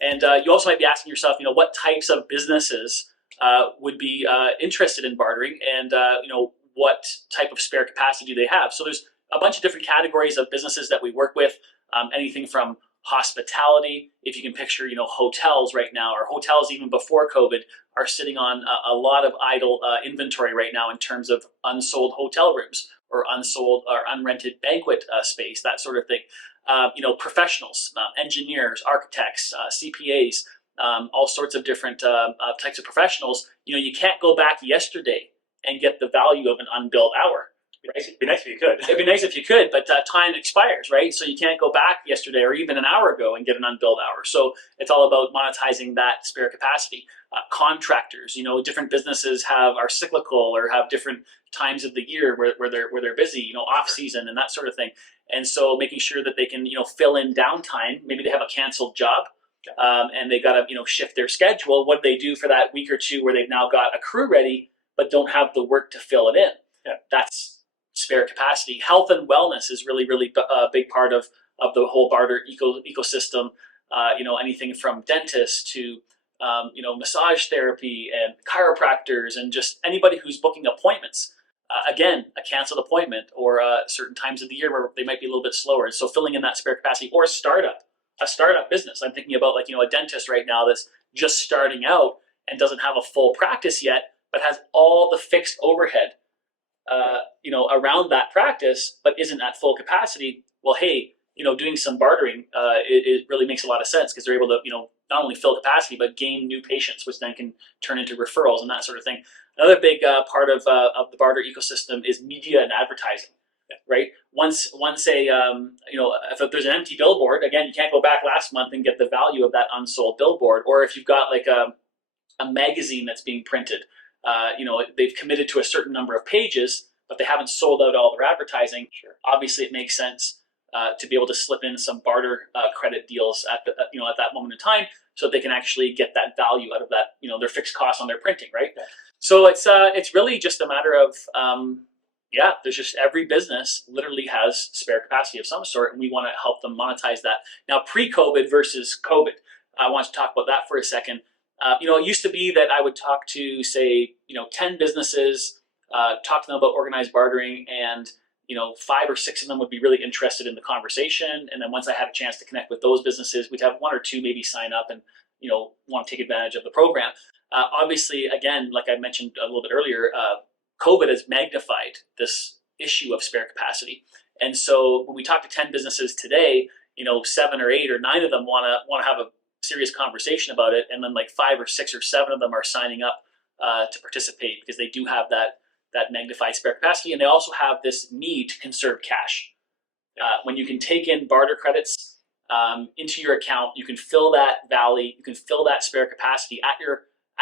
And you also might be asking yourself, what types of businesses would be interested in bartering, and what type of spare capacity do they have. So there's a bunch of different categories of businesses that we work with. Anything from hospitality, if you can picture, hotels right now, or hotels even before COVID are sitting on a lot of idle inventory right now in terms of unsold hotel rooms or unsold or unrented banquet space, that sort of thing. Professionals, engineers, architects, CPAs, all sorts of different types of professionals. You can't go back yesterday and get the value of an unbilled hour. Right? It'd be nice if you could. It'd be nice if you could, but time expires, right? So you can't go back yesterday or even an hour ago and get an unbilled hour. So it's all about monetizing that spare capacity. Contractors, different businesses are cyclical or have different times of the year where they're busy, off season and that sort of thing. And so making sure that they can, fill in downtime. Maybe they have a canceled job. And they got to, shift their schedule. What do they do for that week or two where they've now got a crew ready but don't have the work to fill it in? Yeah. That's spare capacity. Health and wellness is really, really a big part of the whole barter ecosystem. Anything from dentists to massage therapy and chiropractors and just anybody who's booking appointments. Again, a canceled appointment or certain times of the year where they might be a little bit slower. So filling in that spare capacity, or a startup business. I'm thinking about a dentist right now that's just starting out and doesn't have a full practice yet, but has all the fixed overhead around that practice, but isn't at full capacity. Well, hey, doing some bartering, it really makes a lot of sense because they're able to, not only fill capacity, but gain new patients, which then can turn into referrals and that sort of thing. Another big part of the barter ecosystem is media and advertising, right? Once if there's an empty billboard, again, you can't go back last month and get the value of that unsold billboard. Or if you've got like a magazine that's being printed, they've committed to a certain number of pages, but they haven't sold out all their advertising. Sure. Obviously, it makes sense to be able to slip in some barter credit deals at that moment in time, so that they can actually get that value out of that, their fixed costs on their printing, right? Yeah. So it's really just a matter of there's just every business literally has spare capacity of some sort, and we want to help them monetize that. Now, pre-COVID versus COVID, I want to talk about that for a second. It used to be that I would talk to, say, 10 businesses, talk to them about organized bartering, and 5 or 6 of them would be really interested in the conversation. And then once I had a chance to connect with those businesses, we'd have 1 or 2 maybe sign up and want to take advantage of the program. Obviously, again, like I mentioned a little bit earlier, COVID has magnified this issue of spare capacity. And so when we talk to 10 businesses today, 7 or 8 or 9 of them want to have a serious conversation about it, and then like 5 or 6 or 7 of them are signing up to participate because they do have that magnified spare capacity, and they also have this need to conserve cash. When you can take in barter credits into your account, you can fill that valley, you can fill that spare capacity at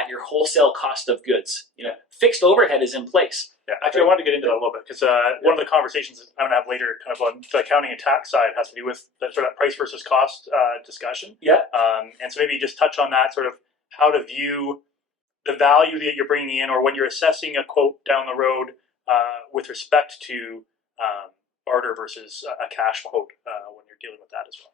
your wholesale cost of goods. Fixed overhead is in place. Yeah, actually, I wanted to get into that a little bit because one of the conversations I'm going to have later, kind of on the accounting and tax side, has to do with that sort of price versus cost discussion. Yeah. And so maybe just touch on that, sort of how to view the value that you're bringing in, or when you're assessing a quote down the road with respect to barter versus a cash quote when you're dealing with that as well.